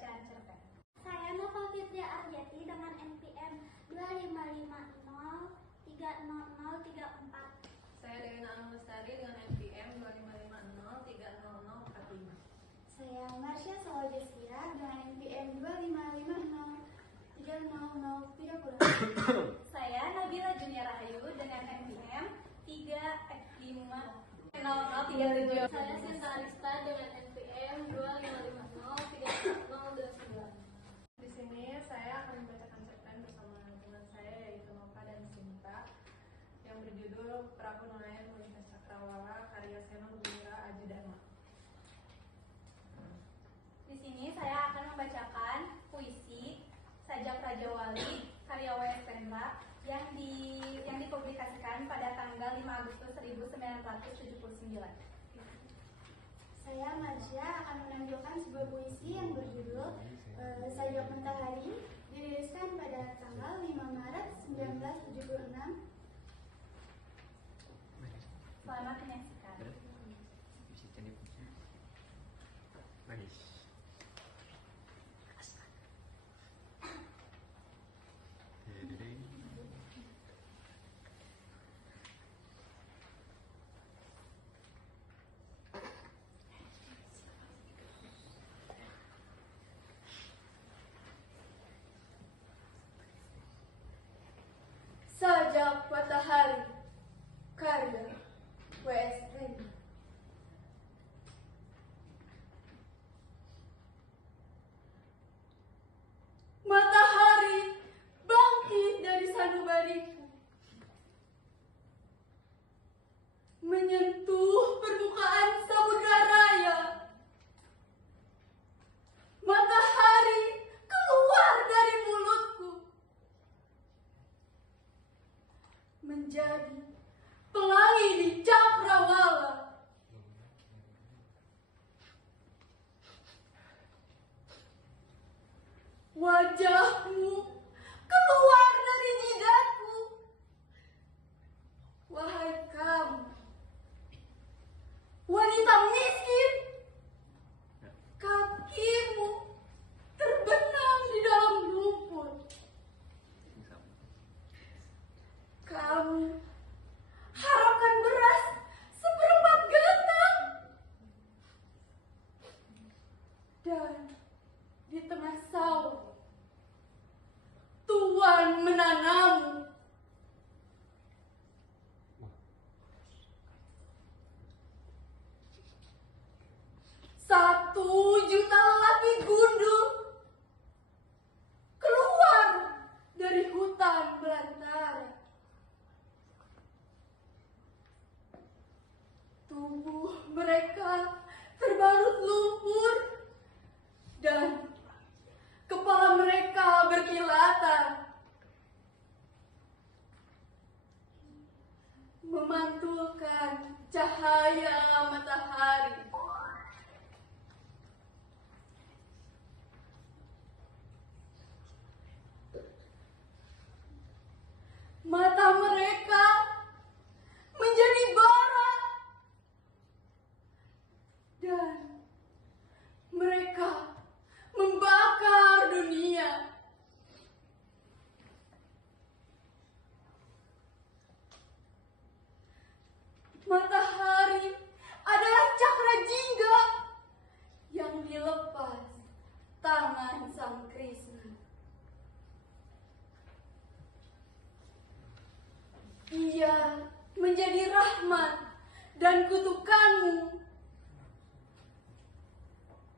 pembacaan cerpen. Saya Nova Fitria Arjati dengan NPM 2550300304. Saya Dewi Anu Lestari dengan NPM 2550300045. Saya Marsha Sawajeskira dengan NPM 25503030. Saya Nabila Junia Rahayu dengan NPM 3F50030. Saya Sinta Arista dengan NPM 25503029. Di sini saya akan membacakan cerpen bersama teman saya yaitu Nova dan Sinta yang berjudul Perahu Nelayan Melintas Cakrawala karya Seno Gumira Aji Dharma. Di sini saya akan membacakan puisi Sajak Raja Wali karya W.S. Pendra yang dipublikasikan pada tanggal 5 Agustus 1979. Saya Marsha akan menampilkan sebuah puisi yang berjudul Sajak Matahari, diriliskan pada tanggal 5 Maret 1976. Selamat menyaksikan. Sajak Matahari karya W.S. Pendra. Matahari bangkit dari sanubariku, menyentuh permukaan samudra raya. Matahari keluar dari mulutku, menjadi pelangi di cakrawala. Wajahmu keluar dari jidatku, wahai kamu, wanita miskin. Kakimu terbenam di dalam lumpur. Kamu harapkan beras seperempat gentong, dan di tengah sawah Tuhan menanammu. Satu juta lelaki gundul keluar dari hutan belantara. Tubuh mereka terbalut lumpur dan kepala mereka berkilatan, memantulkan cahaya matahari. Mata mereka menjadi bara dan mereka membakar dunia. Matahari adalah cakra jingga yang dilepas tangan Sang Krishna. Ia menjadi rahmat dan kutukanmu,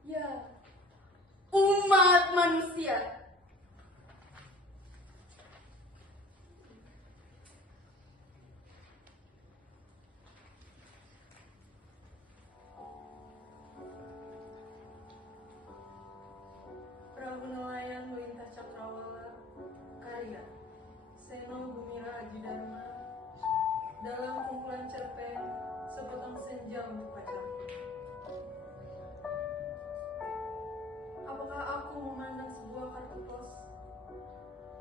ya umat manusia. Perahu Nelayan Melintas Cakrawala karya Seno Gumira Aji Dharma dalam kumpulan cerpen Sepotong Senja untuk Pacarku. Apakah aku memandang sebuah kartu pos?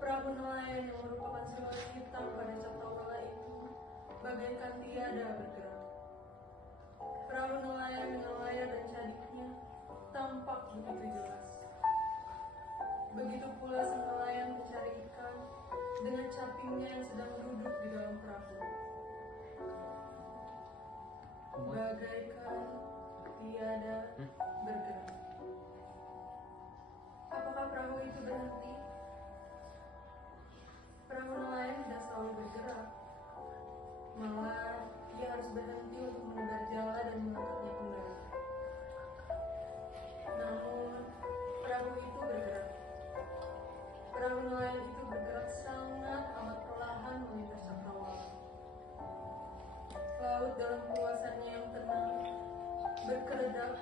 Perahu nelayan yang merupakan simbol hitam pada cakrawala itu bagaikan tiada bergerak. Perahu nelayan dengan layar dan cadiknya tampak begitu jelas. Begitu pula sang nelayan pencari ikan dengan capingnya yang sedang duduk di dalam perahu. Bagaikan tiada bergerak. Apakah perahu itu berhenti? Perahu nelayan tidak selalu bergerak. Malah, ia harus berhenti untuk menebar jala dan mengangkatnya kembali. Namun, perahu itu bergerak. Perahu nelayan itu bergerak sangat amat perlahan melintas cakrawala. Laut dalam keluasannya yang tenang berkeredak,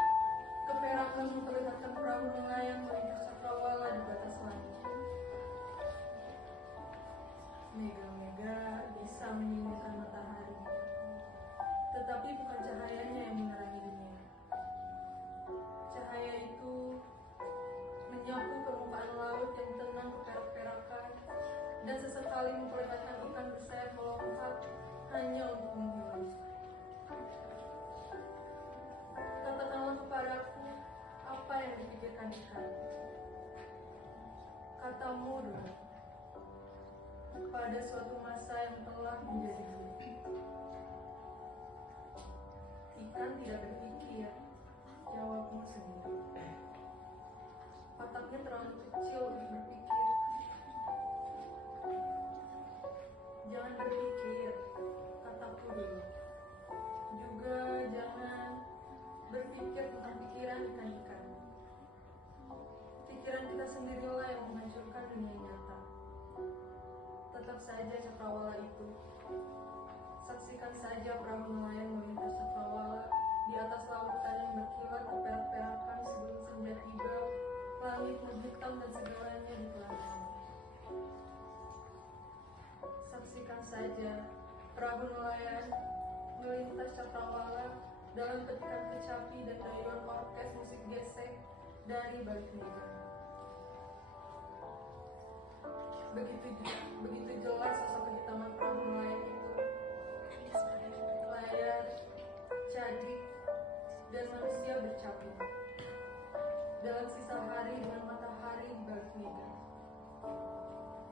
keperakan memperlihatkan perahu nelayan melintas cakrawala di batas langit. Mega-mega bisa menyinggirkan matahari, tetapi bukan cahayanya yang menerangi dunia. Cahaya itu menyapu permukaan laut yang tenang keperak-perakan dan sesekali memperlihatkan ikan bersayap melompat hanya untuk menghilang. Katakanlah kepadaku apa yang dipikirkan ikan. Katamu dulu. Pada suatu masa yang telah menjadi dulu. Ikan tidak berpikir, jawabmu sendiri. Otaknya terlalu kecil untuk berpikir. Jangan berpikir, kataku dulu. Juga jangan berpikir tentang pikiran ikan-ikan. Pikiran kita sendirilah yang menghancurkan dunia nyata. Tetap saja cakrawala itu. Saksikan saja perahu nelayan melintas cakrawala di atas lautan yang berkilat keperak-perakan sebelum senja tiba, langit menghitam dan segalanya ditelanjangi. Saksikan saja perahu nelayan melintas cakrawala dalam petikan kecapi dan rayuan orkes musik gesek dari balik mega. Begitu jelas sosok kehitaman perahu nelayan itu, layar, cadik, dan manusia bercabut dalam sisa hari dengan matahari di balik mega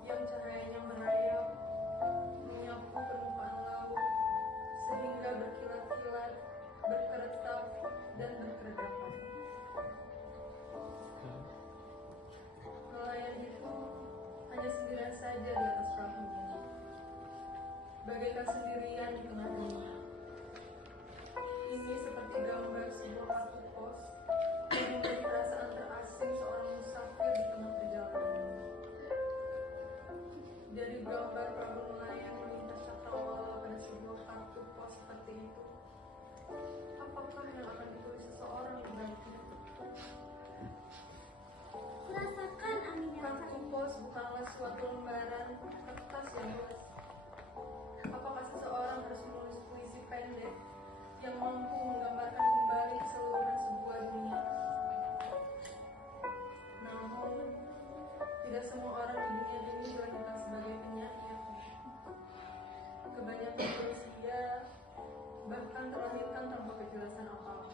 yang cahayanya merayap menyapu permukaan laut sehingga berkilat-kilat, berkeretap, dan berkeredapan. Nelayan itu hanya sendirian saja di atas perahunya, bagaikan sendirian di tengah dunia. Ini seperti gambar sebuah kartu pos yang memberi perasaan terasing seorang musafir di tengah perjalanan. Dari gambar perahu nelayan melintas cakrawala pada sebuah kartu pos seperti itu, apakah yang akan ditulis seseorang di baliknya? Rasakan angin yang Kartu pos bukanlah suatu lembaran kertas yang luas. Apakah seseorang harus menulis puisi pendek yang mampu menggambarkan kembali keseluruhan sebuah dunia? Namun, tidak semua orang di dunia ini dilahirkan sebagai penyair. Kebanyakan manusia bahkan terlahirkan tanpa kejelasan apa-apa.